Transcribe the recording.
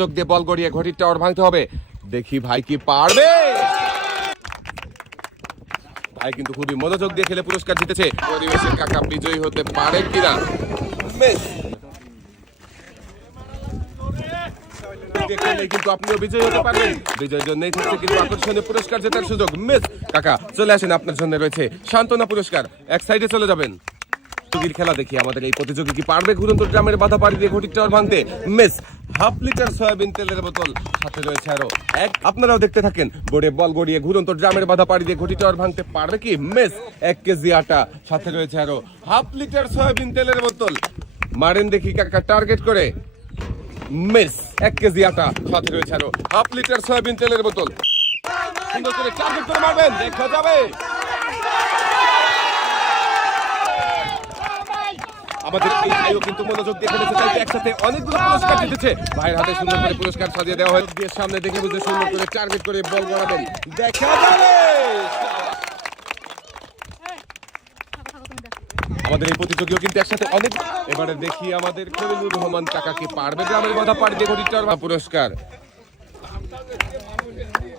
যোগ দিয়ে বল গড়িয়ে ঘটির টাওয়ার ভাঙতে হবে। দেখি ভাই কি পারবে। ভাই কিন্তু খুবই মনোযোগ দিয়ে খেলে পুরস্কার জিতেছে। পরিবেশে কাকা বিজয়ী হতে পারেন কিনা। কিন্তু আপনিও বিজয়ী হতে পারবেন। বিজয়ের জন্যই থাকছে কিন্তু আকর্ষণীয় পুরস্কার জেতার সুযোগ। মিস কাকা চলে আসেন, আপনার জন্য রয়েছে সান্ত্বনা পুরস্কার। এক সাইডে চলে যাবেন। খেলা দেখি আমাদের এই প্রতিযোগী কি পারবে ঘুরন্ত ড্রামের বাধা পাড়ি দিয়ে ঘটির টাওয়ার ভাঙতে। মিস হাফ লিটার সয়াবিন তেলের বোতল, সাথে রয়েছে আরো এক। আপনারাও দেখতে থাকেন। বোর্ডে বল গড়িয়ে ঘুরন্ত ড্রামের বাধা পাড়ি দিয়ে ঘটি টাওয়ার ভাঙতে পারবে কি। মিস 1 কেজি আটা, সাথে রয়েছে আরো হাফ লিটার সয়াবিন তেলের বোতল। মারেন দেখি কাকা টার্গেট করে। মিস 1 কেজি আটা, সাথে রয়েছে আরো হাফ লিটার সয়াবিন তেলের বোতল। সুন্দর করে টার্গেট করে মারবেন, দেখা যাবে। আমাদের এই ভাইও কিন্তু মনোযোগ দিয়ে খেলেছে, তাই একসাথে অনেকগুলো পুরস্কার জিতেছে। ভাইয়ের হাতে সুন্দর করে পুরস্কার সাজিয়ে দেওয়া হয়। দিয়ে সামনে দেখে বুঝে সুন্দর করে টার্গেট করে বল গড়াবেন, দেখা যাবে। আমাদের এই প্রতিযোগীও কিন্তু একসাথে অনেক। এবারে দেখি আমাদের খলিলুর রহমান কাকা কি পারবে গ্রামের বাধা পাড়ি দিয়ে ঘটির টাওয়ার পুরস্কার।